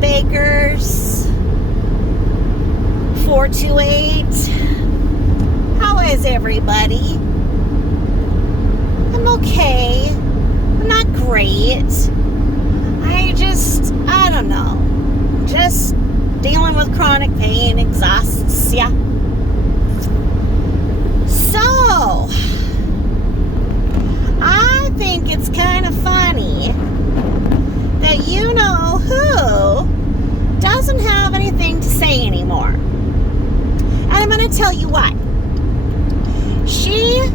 Bakers 428. How is everybody? I'm okay. I'm not great. I don't know. Just dealing with chronic pain exhausts ya. So, I think it's kind of funny that you know who doesn't have anything to say anymore. And I'm going to tell you why. She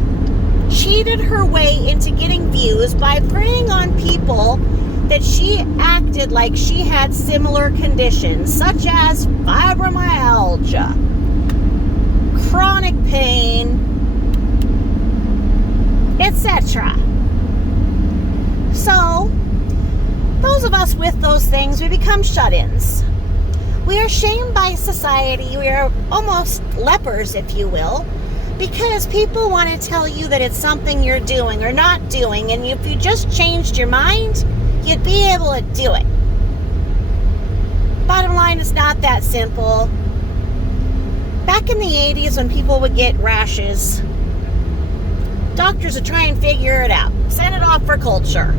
cheated her way into getting views by preying on people that she acted like she had similar conditions, such as fibromyalgia, chronic pain, etc. So, those of us with those things, we become shut-ins. We are shamed by society. We are almost lepers, if you will, because people want to tell you that it's something you're doing or not doing, and if you just changed your mind, you'd be able to do it. Bottom line, it's not that simple. Back in the 80s, when people would get rashes, doctors would try and figure it out. Send it off for culture.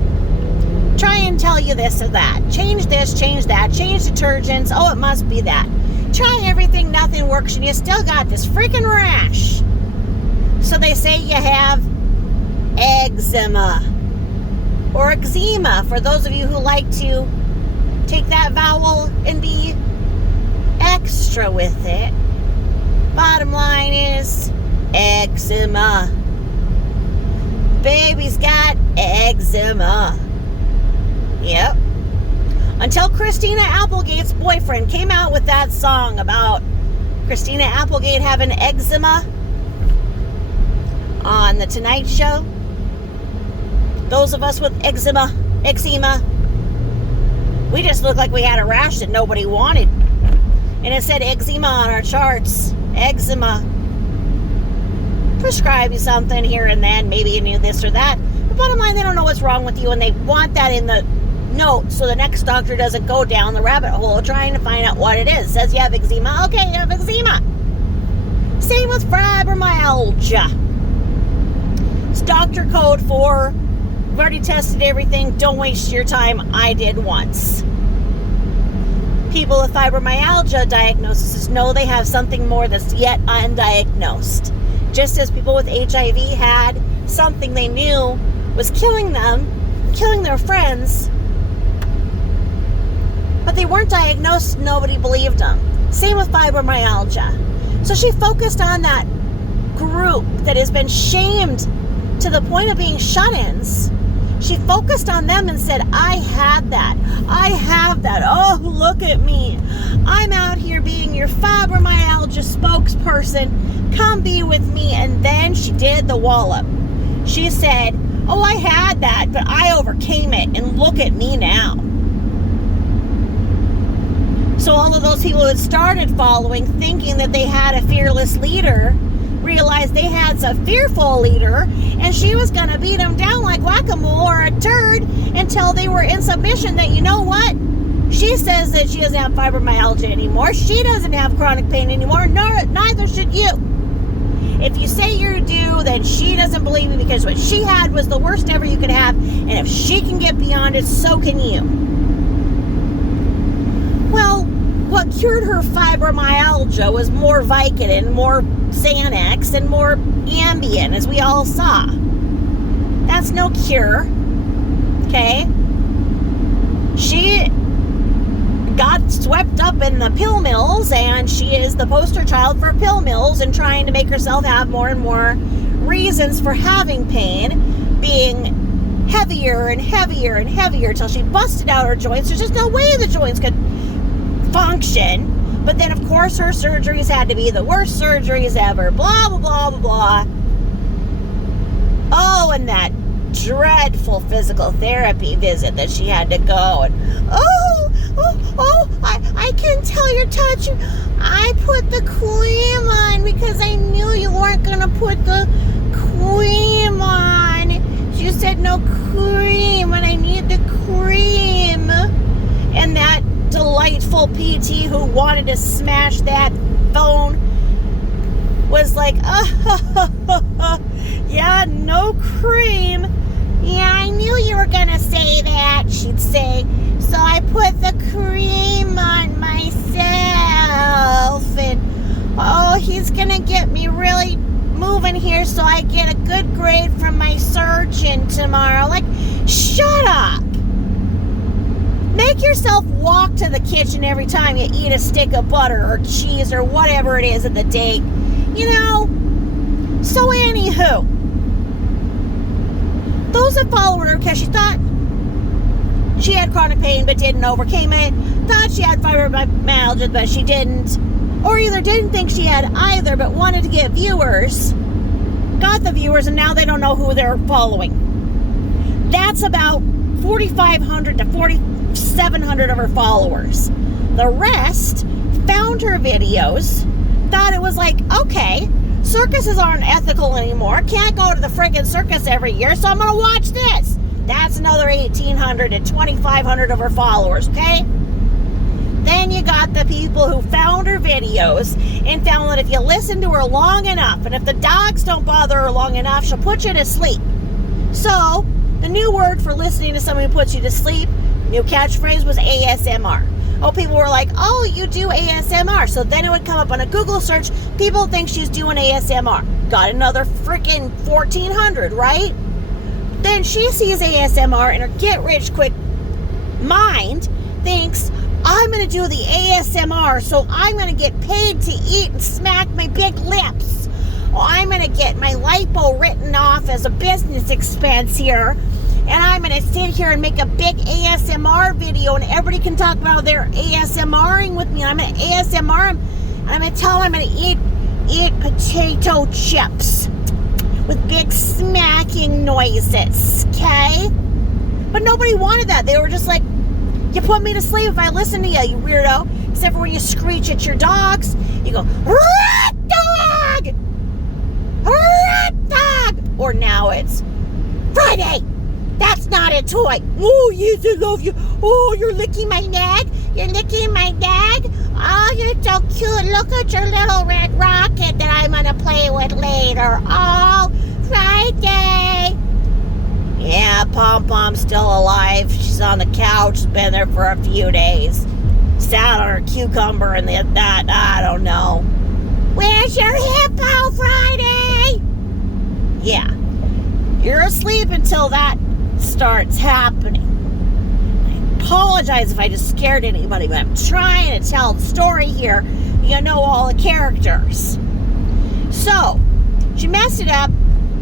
Try and tell you this or that. Change this, change that. Change detergents. Oh, it must be that. Try everything, nothing works, and you still got this freaking rash. So they say you have eczema. Or eczema, for those of you who like to take that vowel and be extra with it. Bottom line is eczema. Baby's got eczema. Yep. Until Christina Applegate's boyfriend came out with that song about Christina Applegate having eczema on The Tonight Show. Those of us with eczema, we just looked like we had a rash that nobody wanted. And it said eczema on our charts. Eczema. Prescribe you something here and then. Maybe you knew this or that. But bottom line, they don't know what's wrong with you, and they want that in the note so the next doctor doesn't go down the rabbit hole trying to find out what it is. It says you have eczema. Okay, you have eczema. Same with fibromyalgia. It's doctor code for, we've already tested everything, don't waste your time. I did once. People with fibromyalgia diagnoses know they have something more that's yet undiagnosed. Just as people with HIV had something they knew was killing them, killing their friends, but they weren't diagnosed, nobody believed them. Same with fibromyalgia. So she focused on that group that has been shamed to the point of being shut-ins. She focused on them and said, I had that. I have that. Oh, look at me. I'm out here being your fibromyalgia spokesperson. Come be with me. And then she did the wallop. She said, oh, I had that, but I overcame it. And look at me now. So all of those people who had started following, thinking that they had a fearless leader, realized they had a fearful leader, and she was going to beat them down like whack-a-mole or a turd until they were in submission that, you know what? She says that she doesn't have fibromyalgia anymore. She doesn't have chronic pain anymore. Neither should you. If you say you do, then she doesn't believe you, because what she had was the worst ever you could have, and if she can get beyond it, so can you. Well, what cured her fibromyalgia was more Vicodin, more Xanax, and more Ambien, as we all saw. That's no cure. Okay? She got swept up in the pill mills, and she is the poster child for pill mills and trying to make herself have more and more reasons for having pain, being heavier and heavier and heavier till she busted out her joints. There's just no way the joints could function. But then, of course, her surgeries had to be the worst surgeries ever. Blah, blah, blah, blah, blah. Oh, and that dreadful physical therapy visit that she had to go. And, I can tell you're touching. I put the cream on because I knew you weren't going to put the cream on. You said no cream, and I need the cream. And that delightful AT who wanted to smash that phone was like, yeah, no cream. Yeah, I knew you were gonna say that, she'd say. So I put the cream on myself, and oh, he's gonna get me really moving here so I get a good grade from my surgeon tomorrow. Like, shut up. Make yourself walk to the kitchen every time you eat a stick of butter or cheese or whatever it is at the date. You know? So anywho, those that followed her because she thought she had chronic pain but didn't overcame it, thought she had fibromyalgia but she didn't, or either didn't think she had either but wanted to get viewers, got the viewers, and now they don't know who they're following. That's about 4,500 to 4,700 of her followers. The rest found her videos, thought it was like, okay, circuses aren't ethical anymore, can't go to the friggin' circus every year, so I'm gonna watch this. That's another 1,800 to 2,500 of her followers, okay? Then you got the people who found her videos and found that if you listen to her long enough, and if the dogs don't bother her long enough, she'll put you to sleep. So, the new word for listening to someone who puts you to sleep, new catchphrase, was ASMR. Oh, people were like, oh, you do ASMR. So then it would come up on a Google search. People think she's doing ASMR. Got another freaking 1,400, right? Then she sees ASMR and her get-rich-quick mind thinks, I'm going to do the ASMR, so I'm going to get paid to eat and smack my big lips. Or I'm going to get my lipo written off as a business expense here. And I'm going to sit here and make a big ASMR video, and everybody can talk about their ASMRing with me. I'm going to ASMR them. I'm going to tell them I'm going to eat potato chips with big smacking noises, okay? But nobody wanted that. They were just like, you put me to sleep if I listen to you, you weirdo. Except for when you screech at your dogs. You go, rat dog! Rat dog! Or now it's, Friday! That's not a toy. Oh, yes, I love you. Oh, you're licking my neck. You're licking my neck. Oh, you're so cute. Look at your little red rocket that I'm going to play with later. Oh, Friday. Yeah, Pom-Pom's still alive. She's on the couch. Been there for a few days. Sat on her cucumber and that, I don't know. Where's your hippo, Friday? Yeah. You're asleep until that starts happening. I apologize if I just scared anybody, but I'm trying to tell the story here. You know all the characters. So, she messed it up,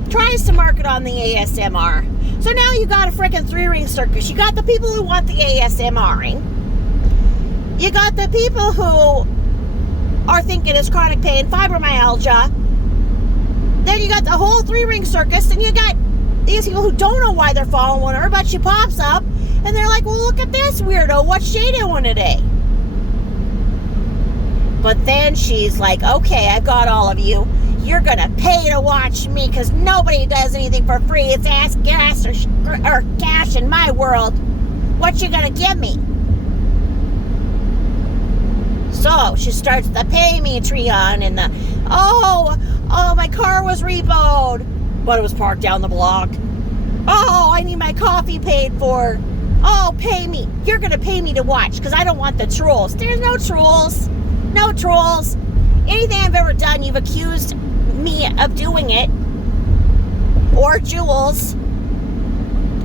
tries to market on the ASMR. So now you got a freaking three-ring circus. You got the people who want the ASMRing. You got the people who are thinking it's chronic pain, fibromyalgia. Then you got the whole three-ring circus, and you got these people who don't know why they're following her, but she pops up, and they're like, well, look at this weirdo. What's she doing today? But then she's like, okay, I've got all of you. You're going to pay to watch me because nobody does anything for free. It's ass, gas, or cash in my world. What you going to give me? So she starts the pay me tree on, and the, oh, my car was repoed, but it was parked down the block. Oh, I need my coffee paid for. Oh, pay me. You're going to pay me to watch because I don't want the trolls. There's no trolls. No trolls. Anything I've ever done, you've accused me of doing it. Or Jules.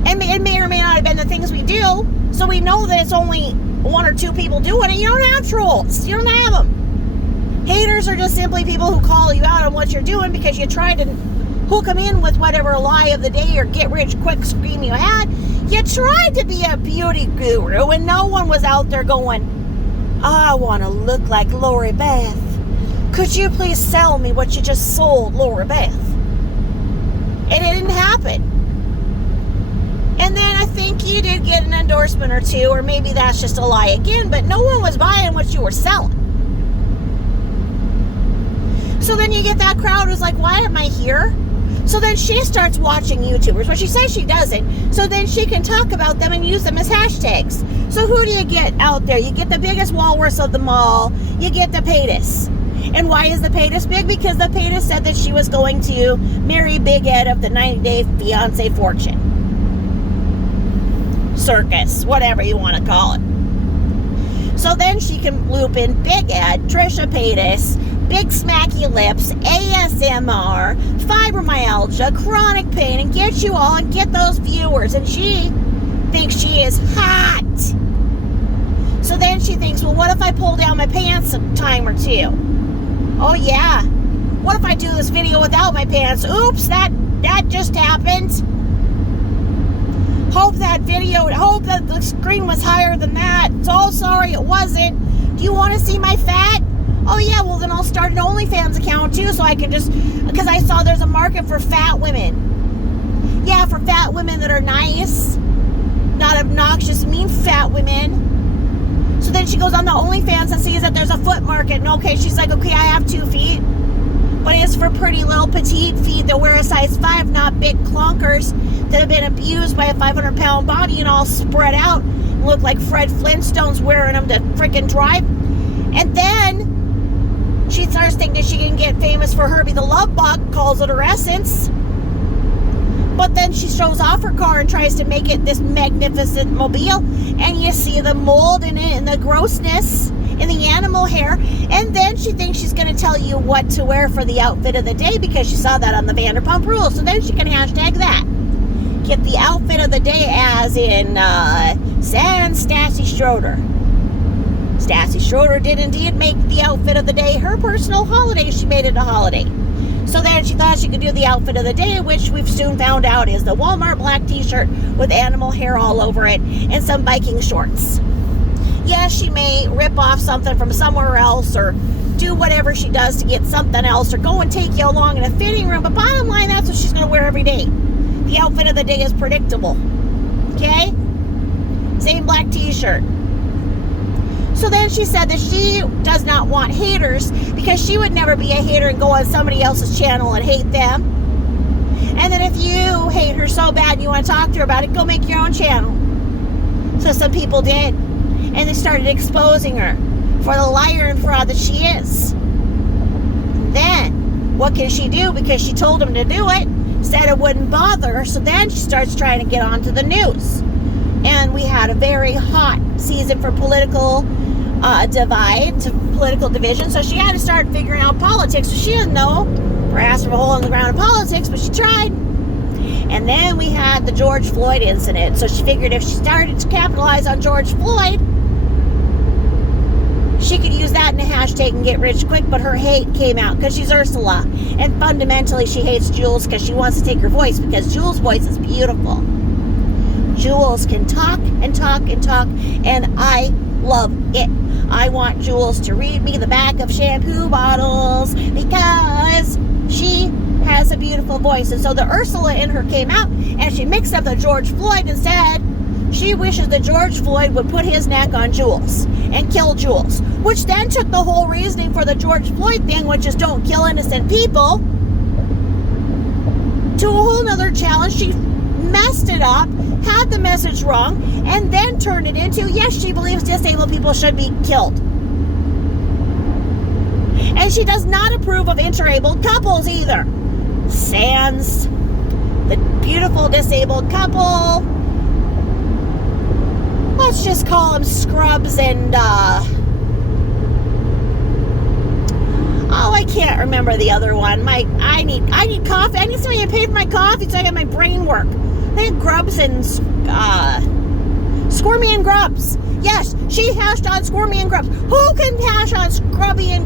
And it may or may not have been the things we do. So we know that it's only one or two people doing it. You don't have trolls. You don't have them. Haters are just simply people who call you out on what you're doing because you tried to hook them in with whatever lie of the day or get rich quick scheme you had. You tried to be a beauty guru and no one was out there going, I want to look like Lori Beth. Could you please sell me what you just sold, Lori Beth? And it didn't happen. And then I think you did get an endorsement or two, or maybe that's just a lie again, but no one was buying what you were selling. So then you get that crowd who's like, why am I here? So then she starts watching YouTubers. Well, she says she doesn't. So then she can talk about them and use them as hashtags. So who do you get out there? You get the biggest walrus of them all. You get the PETUS. And why is the PETUS big? Because the PETUS said that she was going to marry Big Ed of the 90-Day Fiance Fortune. Circus, whatever you want to call it. So then she can loop in Big Ed, Trisha Paytas, big smacky lips, ASMR, fibromyalgia, chronic pain, and get you all and get those viewers. And she thinks she is hot. So then she thinks, well, what if I pull down my pants a time or two? Oh yeah. What if I do this video without my pants? Oops, that just happened. Hope that the screen was higher than that. So sorry it wasn't. Do you want to see my fat? Oh yeah, well then I'll start an OnlyFans account too, so I can because I saw there's a market for fat women. Yeah, for fat women that are nice, not obnoxious, mean fat women. So then she goes on the OnlyFans and sees that there's a foot market. And okay, she's like, okay, I have 2 feet. But it's for pretty little petite feet that wear a size 5, not big clunkers that have been abused by a 500-pound body and all spread out and look like Fred Flintstone's wearing them to freaking drive. And then she starts thinking she can get famous for Herbie the Love Bug, calls it her essence. But then she shows off her car and tries to make it this magnificent mobile. And you see the mold in it and the grossness in the animal hair. And then she thinks she's going to tell you what to wear for the outfit of the day because she saw that on the Vanderpump Rules. So then she can hashtag that. Get the outfit of the day as in San Stassi Schroeder. Stassi Schroeder did indeed make the outfit of the day her personal holiday. She made it a holiday. So then she thought she could do the outfit of the day, which we've soon found out is the Walmart black t-shirt with animal hair all over it and some biking shorts. Yes, she may rip off something from somewhere else or do whatever she does to get something else or go and take you along in a fitting room, but bottom line, that's what she's going to wear every day. The outfit of the day is predictable. Okay? Same black t-shirt. So then she said that she does not want haters because she would never be a hater and go on somebody else's channel and hate them. And then if you hate her so bad and you want to talk to her about it, go make your own channel. So some people did. And they started exposing her for the liar and fraud that she is. Then, what can she do? Because she told him to do it, said it wouldn't bother her. So then she starts trying to get onto the news. And we had a very hot season for political political division. So she had to start figuring out politics. So she didn't know grass from a hole in the ground of politics, but she tried. And then we had the George Floyd incident. So she figured if she started to capitalize on George Floyd, she could use that in a hashtag and get rich quick, but her hate came out because she's Ursula. And fundamentally, she hates Jules because she wants to take her voice because Jules' voice is beautiful. Jules can talk and talk and talk, and I love it. I want Jules to read me the back of shampoo bottles because she has a beautiful voice. And so the Ursula in her came out, and she mixed up the George Floyd and said she wishes that George Floyd would put his neck on Jules and kill Jules, which then took the whole reasoning for the George Floyd thing, which is don't kill innocent people, to a whole nother challenge. She messed it up, had the message wrong, and then turned it into, yes, she believes disabled people should be killed. And she does not approve of interabled couples either. Sans the beautiful disabled couple. Let's just call them Scrubs and, I can't remember the other one. I need coffee. I need somebody to pay for my coffee so I get my brain work. They had Grubs and, Squirmy and Grubs. Yes, she hashed on Squirmy and Grubs. Who can hash on Scrubby and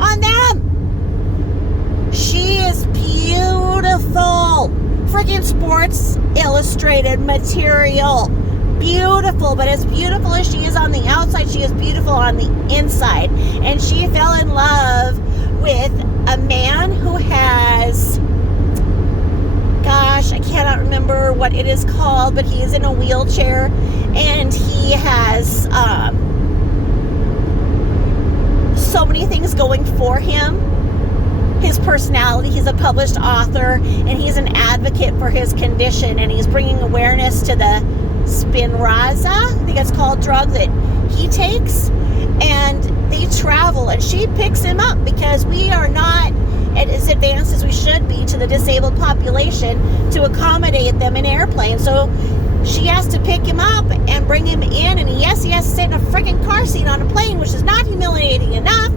on them? She is beautiful. Freaking Sports Illustrated material. Beautiful, but as beautiful as she is on the outside, she is beautiful on the inside. And she fell in love with a man who has, gosh, I cannot remember what it is called, but he is in a wheelchair, and he has so many things going for him. his personality. He's a published author, and he's an advocate for his condition, and he's bringing awareness to the Spinraza, I think it's called, drug that he takes. And they travel, and she picks him up because we are not as advanced as we should be to the disabled population to accommodate them in airplanes. So she has to pick him up and bring him in, and yes, he has to sit in a freaking car seat on a plane, which is not humiliating enough.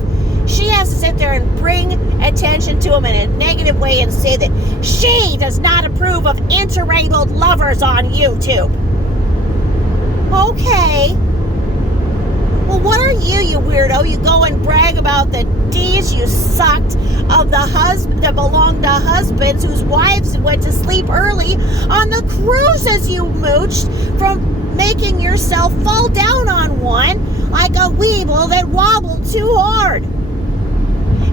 She has to sit there and bring attention to him in a negative way and say that she does not approve of interabled lovers on YouTube. Okay. Well, what are you weirdo? You go and brag about the deeds you sucked of the husband that belonged to husbands whose wives went to sleep early on the cruises you mooched from making yourself fall down on one like a weeble that wobbled too hard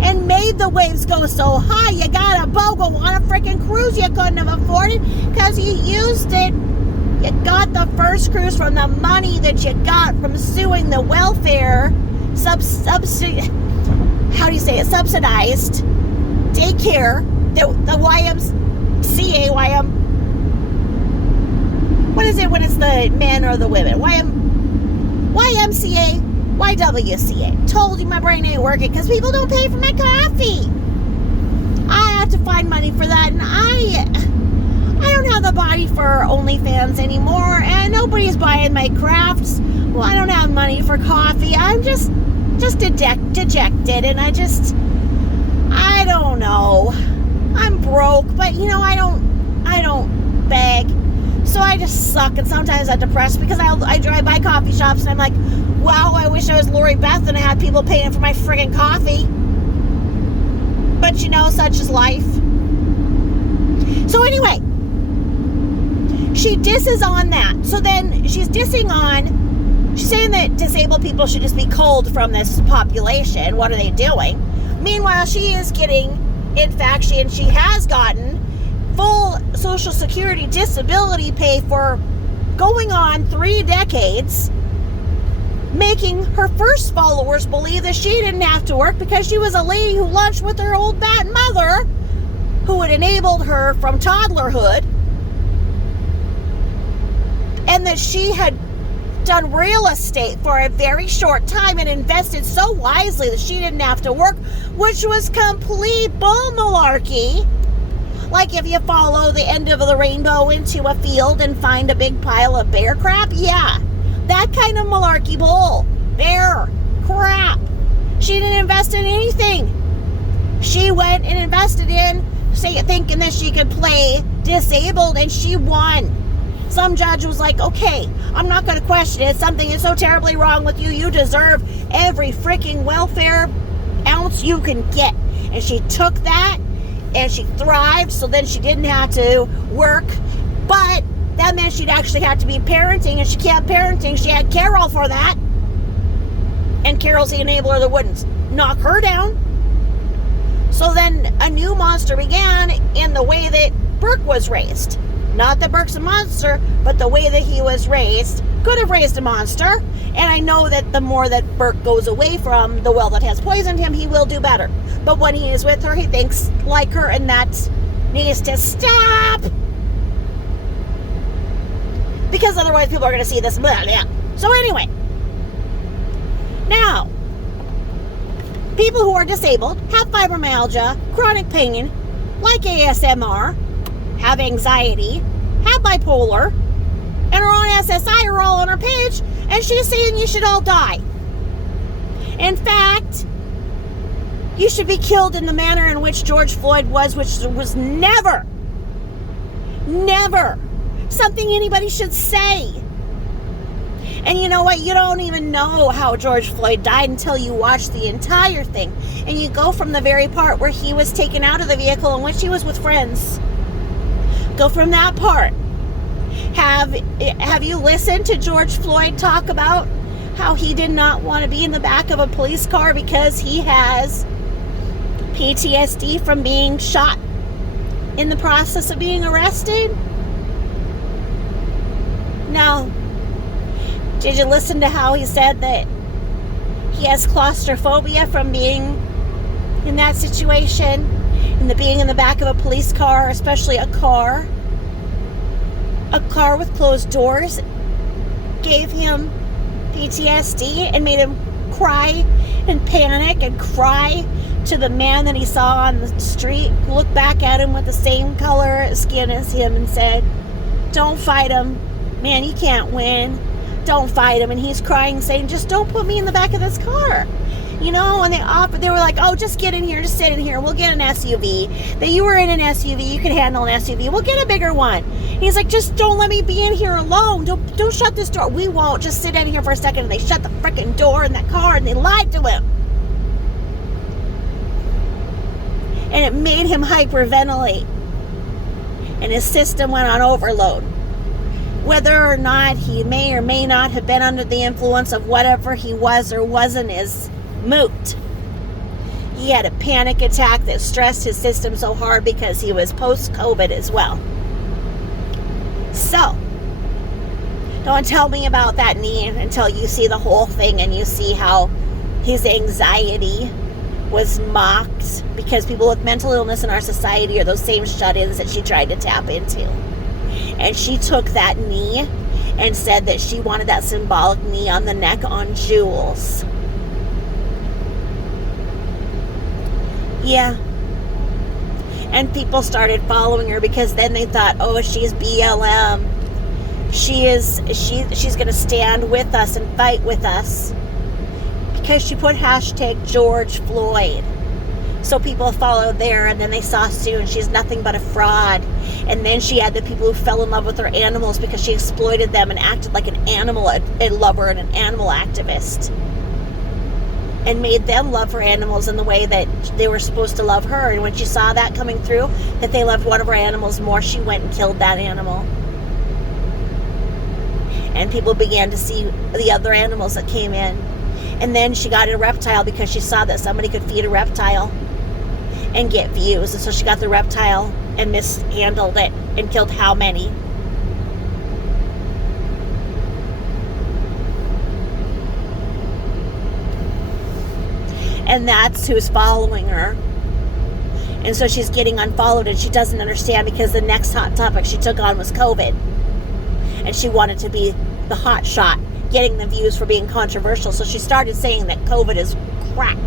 and made the waves go so high you got a BOGO on a freaking cruise you couldn't have afforded because you used it. You got the first cruise from the money that you got from suing the welfare subsidized daycare, the YMCA, what is it when it's the men or the women? YMCA, YWCA. Told you my brain ain't working because people don't pay for my coffee. I have to find money for that, and I don't have the body for OnlyFans anymore, and nobody's buying my crafts. Well, I don't have money for coffee. I'm just dejected, and I don't know. I'm broke, but I don't beg. So I just suck, and sometimes I'm depressed because I drive by coffee shops and I'm like, wow, I wish I was Lori Beth and I had people paying for my friggin' coffee. But such is life. So anyway, she disses on that. So then she's saying that disabled people should just be culled from this population. What are they doing? Meanwhile, she is getting, in fact, she has gotten full Social Security disability pay for going on 3 decades, making her first followers believe that she didn't have to work because she was a lady who lunched with her old bat mother who had enabled her from toddlerhood, and that she had done real estate for a very short time and invested so wisely that she didn't have to work, which was complete bull malarkey. Like if you follow the end of the rainbow into a field and find a big pile of bear crap, yeah, that kind of malarkey bull. Bear crap. She didn't invest in anything. She went and invested in, thinking that she could play disabled, and she won. Some judge was like, okay, I'm not going to question it. Something is so terribly wrong with you. You deserve every freaking welfare ounce you can get. And she took that and she thrived, so then she didn't have to work. But that meant she'd actually have to be parenting, and she kept parenting. She had Carol for that. And Carol's the enabler that wouldn't knock her down. So then a new monster began in the way that Burke was raised. Not that Burke's a monster, but the way that he was raised could have raised a monster. And I know that the more that Burke goes away from the well that has poisoned him, he will do better. But when he is with her, he thinks like her, and that needs to stop. Because otherwise people are going to see this. Blah, blah. So anyway, now, people who are disabled, have fibromyalgia, chronic pain, like ASMR, have anxiety, have bipolar, and are on SSI, are all on her page, and she's saying you should all die. In fact, you should be killed in the manner in which George Floyd was, which was never something anybody should say. And you know what? You don't even know how George Floyd died until you watch the entire thing. And you go from the very part where he was taken out of the vehicle in which he was with friends. Go from that part. Have you listened to George Floyd talk about how he did not want to be in the back of a police car because he has PTSD from being shot in the process of being arrested? No. Did you listen to how he said that he has claustrophobia from being in that situation? And the being in the back of a police car, especially a car with closed doors, gave him PTSD and made him cry and panic and cry to the man that he saw on the street, who looked back at him with the same color skin as him and said, "Don't fight him, man, you can't win. Don't fight him." And he's crying, saying, "Just don't put me in the back of this car." You know, and they were like, "Oh, just get in here, just sit in here. We'll get an SUV. That you were in an SUV, you can handle an SUV. We'll get a bigger one." And he's like, "Just don't let me be in here alone. Don't shut this door." "We won't. Just sit in here for a second." And they shut the freaking door in that car, and they lied to him. And it made him hyperventilate. And his system went on overload. Whether or not he may or may not have been under the influence of whatever he was or wasn't is moot. He had a panic attack that stressed his system so hard because he was post-COVID as well. So, don't tell me about that knee until you see the whole thing and you see how his anxiety was mocked, because people with mental illness in our society are those same shut-ins that she tried to tap into. And she took that knee and said that she wanted that symbolic knee on the neck on Jules. Yeah. And people started following her because then they thought, "Oh, she's BLM. She's going to stand with us and fight with us." Because she put hashtag George Floyd. So people followed there, and then they saw soon she's nothing but a fraud. And then she had the people who fell in love with her animals because she exploited them and acted like an animal, a lover and an animal activist. And made them love her animals in the way that they were supposed to love her. And when she saw that coming through, that they loved one of her animals more, she went and killed that animal. And people began to see the other animals that came in. And then she got a reptile because she saw that somebody could feed a reptile and get views. And so she got the reptile and mishandled it and killed how many? And that's who's following her. And so she's getting unfollowed, and she doesn't understand because the next hot topic she took on was COVID. And she wanted to be the hot shot, getting the views for being controversial. So she started saying that COVID is crack.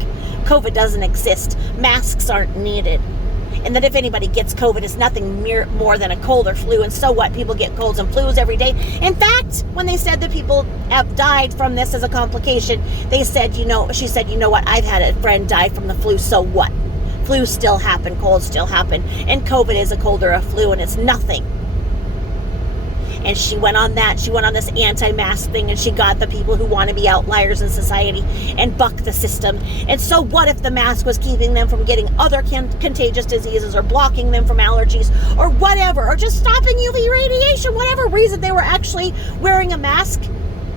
COVID doesn't exist. Masks aren't needed. And that if anybody gets COVID, it's nothing more than a cold or flu. And so what? People get colds and flus every day. In fact, when they said that people have died from this as a complication, they said, she said, "You know what? I've had a friend die from the flu. So what? Flus still happen. Colds still happen. And COVID is a cold or a flu, and it's nothing." And she went on that. She went on this anti-mask thing, and she got the people who want to be outliers in society and buck the system. And so what if the mask was keeping them from getting other contagious diseases, or blocking them from allergies, or whatever, or just stopping UV radiation, whatever reason they were actually wearing a mask?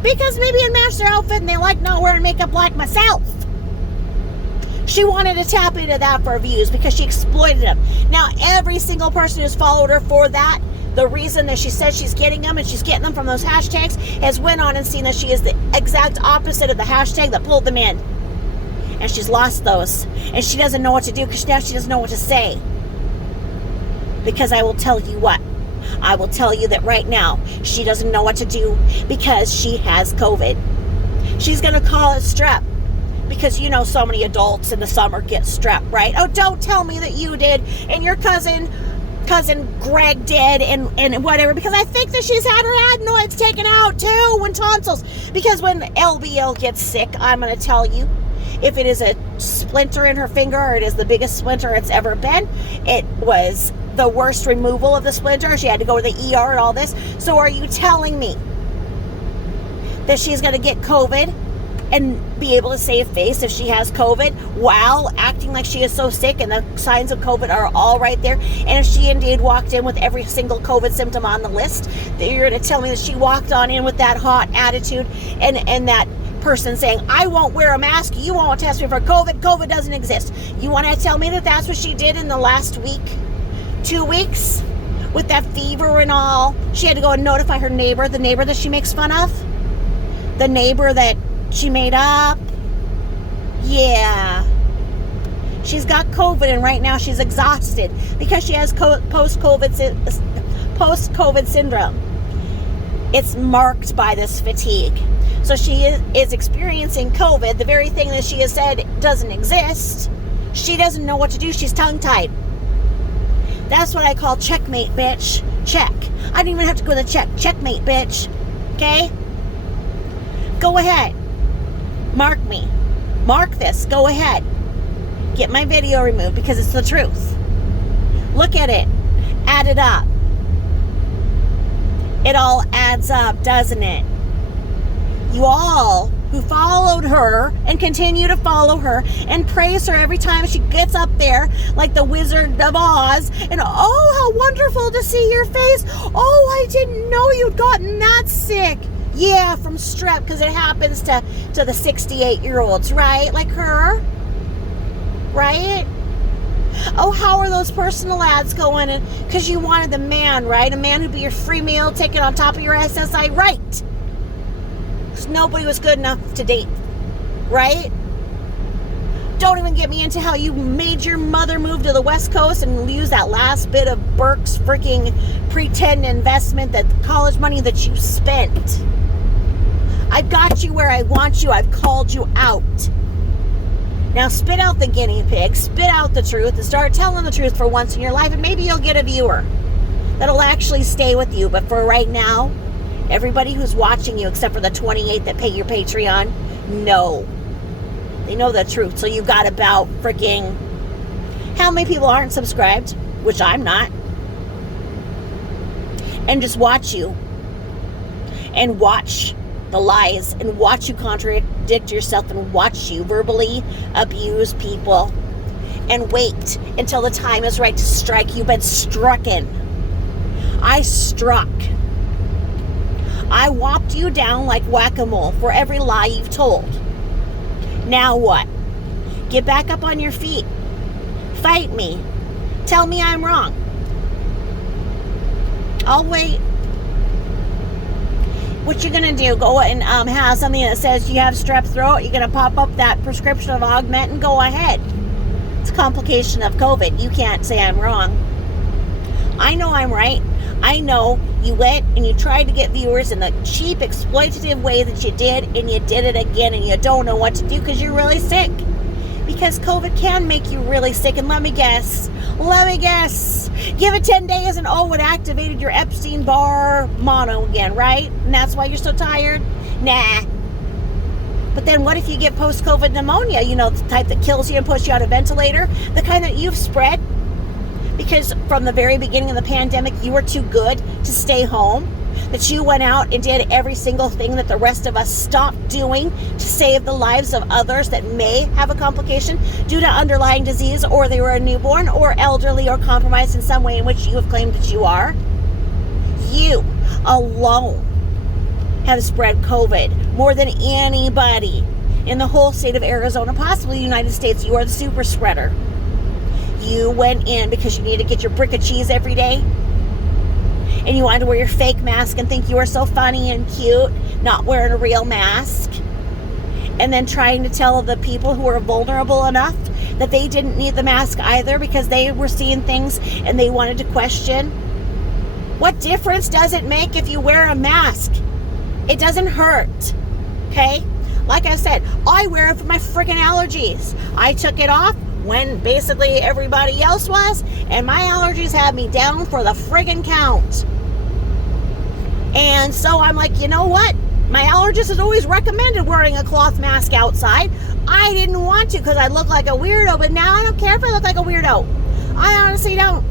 Because maybe it matched their outfit and they like not wearing makeup like myself. She wanted to tap into that for views because she exploited them. Now, every single person who's followed her for that, the reason that she says she's getting them and she's getting them from those hashtags, has went on and seen that she is the exact opposite of the hashtag that pulled them in. And she's lost those. And she doesn't know what to do because now she doesn't know what to say. Because I will tell you what. I will tell you that right now, she doesn't know what to do because she has COVID. She's going to call it strep. Because so many adults in the summer get strep, right? Oh, don't tell me that you did and your cousin Greg did and whatever, because I think that she's had her adenoids taken out too when tonsils. Because when LBL gets sick, I'm going to tell you, if it is a splinter in her finger or it is the biggest splinter it's ever been, it was the worst removal of the splinter. She had to go to the ER and all this. So are you telling me that she's going to get COVID and be able to save face if she has COVID while acting like she is so sick and the signs of COVID are all right there? And if she indeed walked in with every single COVID symptom on the list, that you're going to tell me that she walked on in with that hot attitude and that person saying, "I won't wear a mask, you won't test me for COVID, COVID doesn't exist." You want to tell me that that's what she did in the last week, 2 weeks, with that fever and all? She had to go and notify her neighbor, the neighbor that she makes fun of, the neighbor that she made up. Yeah. She's got COVID, and right now she's exhausted because she has post-COVID syndrome. It's marked by this fatigue. So she is experiencing COVID, the very thing that she has said doesn't exist. She doesn't know what to do. She's tongue-tied. That's what I call checkmate, bitch. Check. I didn't even have to go to the check. Checkmate, bitch. Okay? Go ahead. Mark me. Mark this. Go ahead. Get my video removed because it's the truth. Look at it. Add it up. It all adds up, doesn't it? You all who followed her and continue to follow her and praise her every time she gets up there like the Wizard of Oz, and oh, how wonderful to see your face. Oh, I didn't know you'd gotten that sick. Yeah, from strep, because it happens to the 68-year-olds, right? Like her, right? Oh, how are those personal ads going? And because you wanted the man, right? A man who'd be your free meal ticket on top of your SSI, right? Because nobody was good enough to date, right? Don't even get me into how you made your mother move to the West Coast and use that last bit of Burke's freaking pretend investment, that college money that you spent. I've got you where I want you. I've called you out. Now spit out the guinea pig, spit out the truth, and start telling the truth for once in your life, and maybe you'll get a viewer that'll actually stay with you. But for right now, everybody who's watching you, except for the 28 that pay your Patreon, know. They know the truth. So you've got about freaking... How many people aren't subscribed? Which I'm not. And just watch you. And watch the lies. And watch you contradict yourself. And watch you verbally abuse people. And wait until the time is right to strike. You've been strucken. I struck. I walked you down like whack-a-mole for every lie you've told. Now what? Get back up on your feet. Fight me. Tell me I'm wrong. I'll wait. What you're going to do, go and have something that says you have strep throat. You're going to pop up that prescription of Augmentin. Go ahead. It's a complication of COVID. You can't say I'm wrong. I know I'm right. I know you went and you tried to get viewers in the cheap, exploitative way that you did, and you did it again, and you don't know what to do because you're really sick. Because COVID can make you really sick, and let me guess. Give it 10 days, and oh, it activated your Epstein-Barr mono again, right? And that's why you're so tired? Nah. But then what if you get post-COVID pneumonia? You know, the type that kills you and puts you on a ventilator? The kind that you've spread? Because from the very beginning of the pandemic, you were too good to stay home. That you went out and did every single thing that the rest of us stopped doing to save the lives of others that may have a complication due to underlying disease, or they were a newborn, or elderly, or compromised in some way in which you have claimed that you are. You alone have spread COVID more than anybody in the whole state of Arizona, possibly the United States. You are the super spreader. You went in because you need to get your brick of cheese every day, and you wanted to wear your fake mask and think you were so funny and cute, not wearing a real mask, and then trying to tell the people who are vulnerable enough that they didn't need the mask either because they were seeing things and they wanted to question. What difference does it make if you wear a mask? It doesn't hurt, okay? Like I said, I wear it for my freaking allergies. I took it off when basically everybody else was, and my allergies had me down for the friggin' count. And so I'm like, you know what? My allergist has always recommended wearing a cloth mask outside. I didn't want to because I look like a weirdo, but now I don't care if I look like a weirdo. I honestly don't.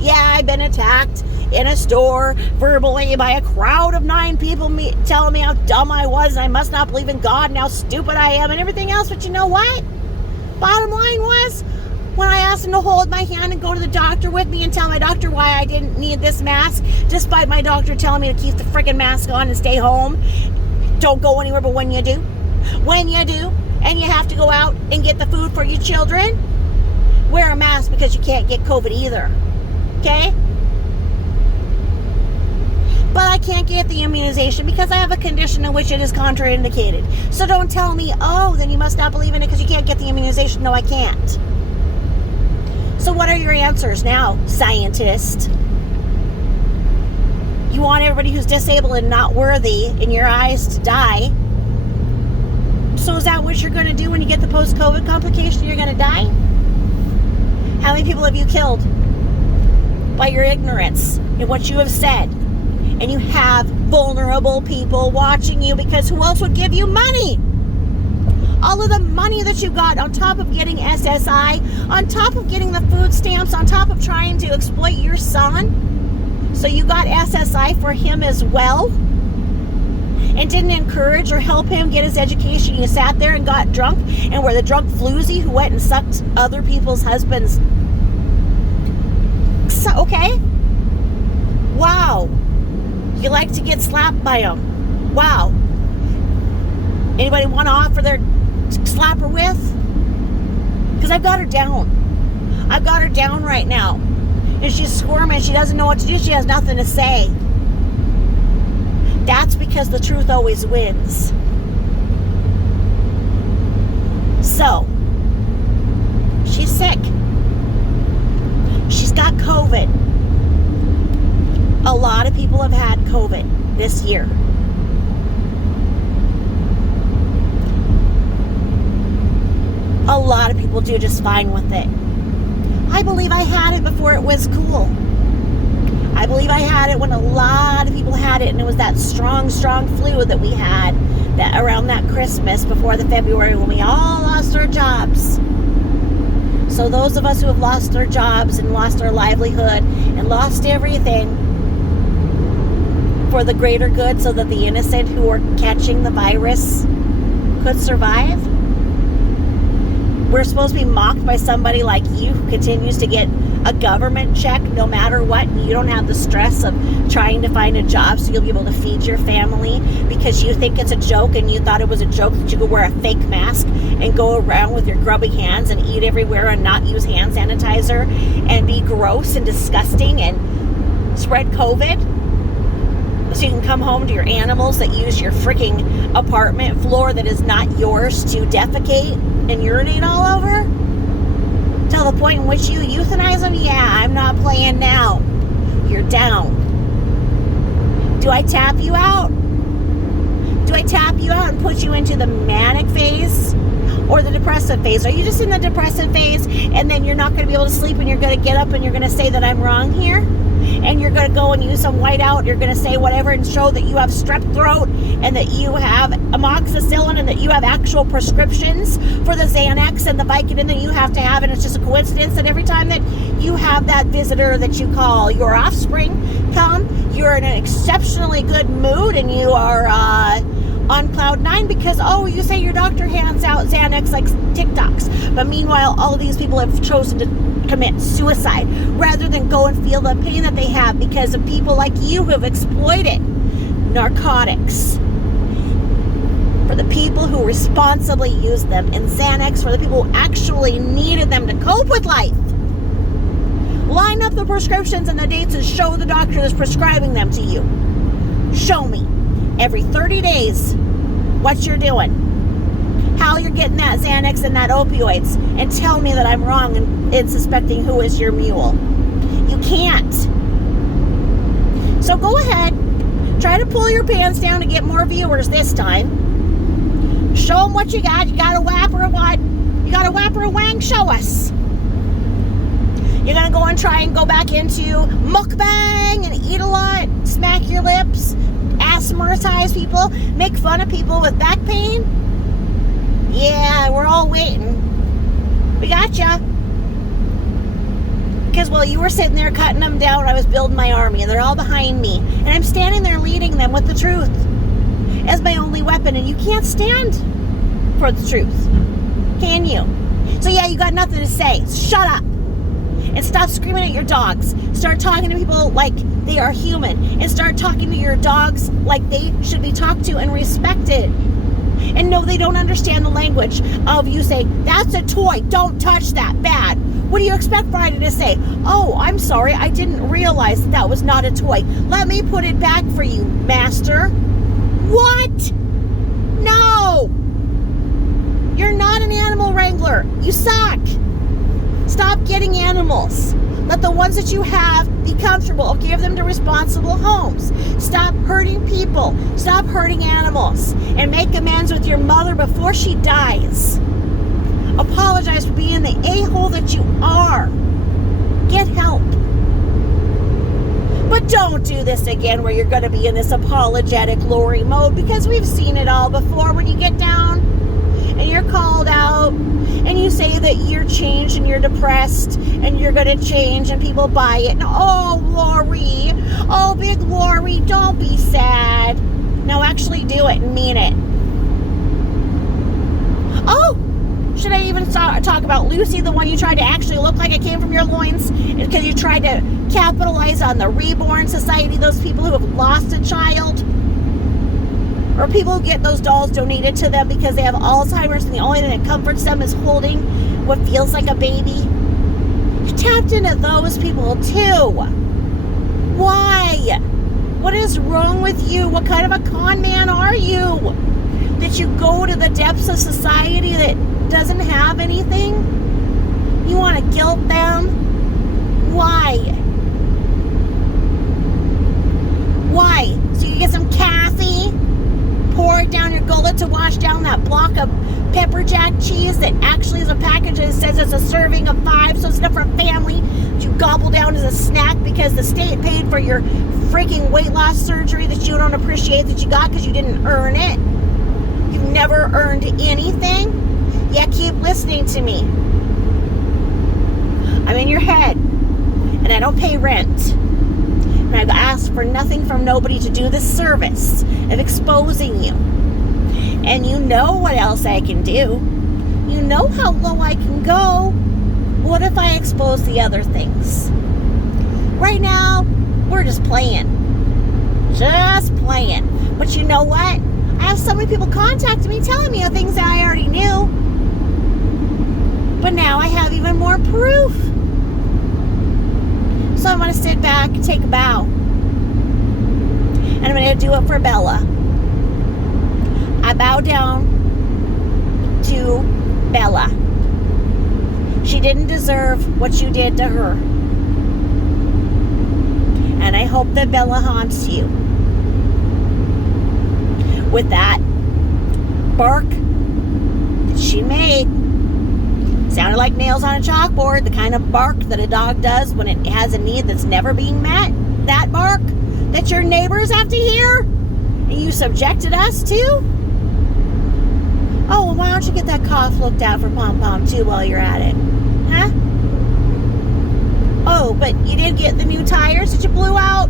Yeah, I've been attacked in a store verbally by a crowd of 9 people telling me how dumb I was and I must not believe in God and how stupid I am and everything else, but you know what? Bottom line was, when I asked him to hold my hand and go to the doctor with me and tell my doctor why I didn't need this mask, despite my doctor telling me to keep the freaking mask on and stay home, don't go anywhere but when you do, and you have to go out and get the food for your children, wear a mask because you can't get COVID either, okay? But I can't get the immunization because I have a condition in which it is contraindicated. So don't tell me, oh, then you must not believe in it because you can't get the immunization. No, I can't. So what are your answers now, scientist? You want everybody who's disabled and not worthy in your eyes to die. So is that what you're going to do when you get the post-COVID complication? You're going to die? How many people have you killed by your ignorance in what you have said? And you have vulnerable people watching you, because who else would give you money? All of the money that you got, on top of getting SSI, on top of getting the food stamps, on top of trying to exploit your son. So you got SSI for him as well, and didn't encourage or help him get his education. You sat there and got drunk and were the drunk floozy who went and sucked other people's husbands. So, okay. Wow. You like to get slapped by them. Wow. Anybody want to offer their slapper with? Because I've got her down. I've got her down right now. And she's squirming. She doesn't know what to do. She has nothing to say. That's because the truth always wins. So, she's sick. She's got COVID. A lot of people have had COVID this year. A lot of people do just fine with it. I believe I had it before it was cool. I believe I had it when a lot of people had it, and it was that strong flu that we had that around that Christmas before the February when we all lost our jobs. So those of us who have lost our jobs and lost our livelihood and lost everything for the greater good, so that the innocent who are catching the virus could survive. We're supposed to be mocked by somebody like you who continues to get a government check no matter what, and you don't have the stress of trying to find a job so you'll be able to feed your family because you think it's a joke, and you thought it was a joke that you could wear a fake mask and go around with your grubby hands and eat everywhere and not use hand sanitizer and be gross and disgusting and spread COVID. So you can come home to your animals that use your freaking apartment floor that is not yours to defecate and urinate all over? Till the point in which you euthanize them? Yeah, I'm not playing now. You're down. Do I tap you out? Do I tap you out and put you into the manic phase or the depressive phase? Are you just in the depressive phase and then you're not going to be able to sleep and you're going to get up and you're going to say that I'm wrong here? And you're going to go and use some whiteout, you're going to say whatever and show that you have strep throat and that you have amoxicillin and that you have actual prescriptions for the Xanax and the Vicodin that you have to have, and it's just a coincidence that every time that you have that visitor that you call your offspring come, you're in an exceptionally good mood and you are on cloud nine because, oh, you say your doctor hands out Xanax like TikToks. But meanwhile, all of these people have chosen to commit suicide rather than go and feel the pain that they have because of people like you who have exploited narcotics for the people who responsibly use them, and Xanax for the people who actually needed them to cope with life. Line up the prescriptions and the dates and show the doctor that's prescribing them to you. Show me every 30 days what you're doing, how you're getting that Xanax and that opioids, and tell me that I'm wrong in suspecting who is your mule. You can't. So go ahead, try to pull your pants down to get more viewers this time. Show them what you got. You got a whap or a what? You got a whap or a wang? Show us. You're going to go and try and go back into mukbang and eat a lot, smack your lips, asthmatize people, make fun of people with back pain. Yeah, we're all waiting. We got ya. Because while you were sitting there cutting them down, I was building my army, and they're all behind me. And I'm standing there leading them with the truth as my only weapon. And you can't stand for the truth, can you? So yeah, you got nothing to say. Shut up. And stop screaming at your dogs. Start talking to people like they are human. And start talking to your dogs like they should be talked to and respected. And no, they don't understand the language of you say, that's a toy, don't touch that, bad. What do you expect Friday to say? Oh, I'm sorry, I didn't realize that was not a toy. Let me put it back for you, master. What? No! You're not an animal wrangler. You suck. Stop getting animals. Let the ones that you have be comfortable. Give them to responsible homes. Stop hurting people. Stop hurting animals. And make amends with your mother before she dies. Apologize for being the a-hole that you are. Get help. But don't do this again where you're going to be in this apologetic Lori mode, because we've seen it all before. When you get down and you're called out and you say that you're changed and you're depressed and you're going to change and people buy it. And, oh, Lori. Oh, big Lori, don't be sad. No, actually do it and mean it. Oh, should I even talk about Lucy, the one you tried to actually look like it came from your loins? Because you tried to capitalize on the Reborn Society, those people who have lost a child. Or people who get those dolls donated to them because they have Alzheimer's and the only thing that comforts them is holding what feels like a baby. You tapped into those people too. Why? What is wrong with you? What kind of a con man are you? That you go to the depths of society that doesn't have anything? You want to guilt them? Why? Why? So you can get some Kathy, pour it down your gullet to wash down that block of pepper jack cheese that actually is a package that says it's a serving of 5, so it's enough for a family that you gobble down as a snack because the state paid for your freaking weight loss surgery that you don't appreciate that you got because you didn't earn it. You've never earned anything. Yeah, keep listening to me. I'm in your head, and I don't pay rent. And I've asked for nothing from nobody to do this service of exposing you. And you know what else I can do. You know how low I can go. What if I expose the other things? Right now, we're just playing. Just playing. But you know what? I have so many people contacting me telling me of things that I already knew. But now I have even more proof. So I'm going to sit back and take a bow. And I'm going to do it for Bella. I bow down to Bella. She didn't deserve what you did to her. And I hope that Bella haunts you. With that bark that she made, sounded like nails on a chalkboard, the kind of bark that a dog does when it has a need that's never being met. That bark that your neighbors have to hear and you subjected us to. Oh, well, why don't you get that cough looked at for Pom Pom too while you're at it? Huh? Oh, but you did get the new tires that you blew out?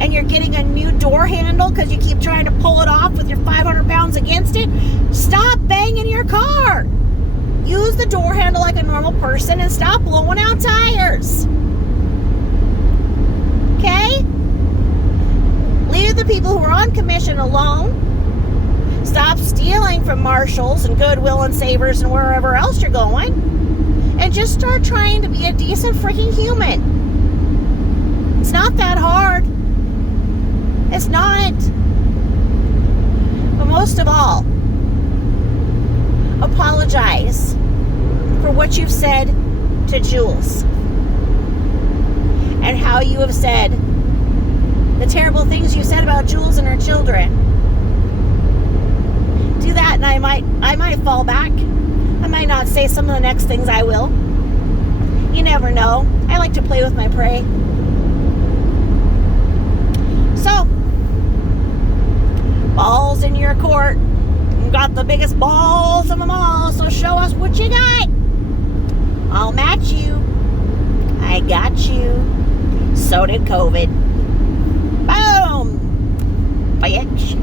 And you're getting a new door handle because you keep trying to pull it off with your 500 pounds against it? Stop banging your car. Use the door handle like a normal person and stop blowing out tires. Okay? Leave the people who are on commission alone. Stop stealing from Marshalls and Goodwill and Savers and wherever else you're going. And just start trying to be a decent freaking human. It's not that hard. It's not. But most of all, apologize for what you've said to Jules and how you have said the terrible things you said about Jules and her children. Do that and I might fall back. I might not say some of the next things I will. You never know. I like to play with my prey. So, balls in your court. You got the biggest balls of them all, so show us what you got. I'll match you. I got you. So did COVID. Boom! Bitch.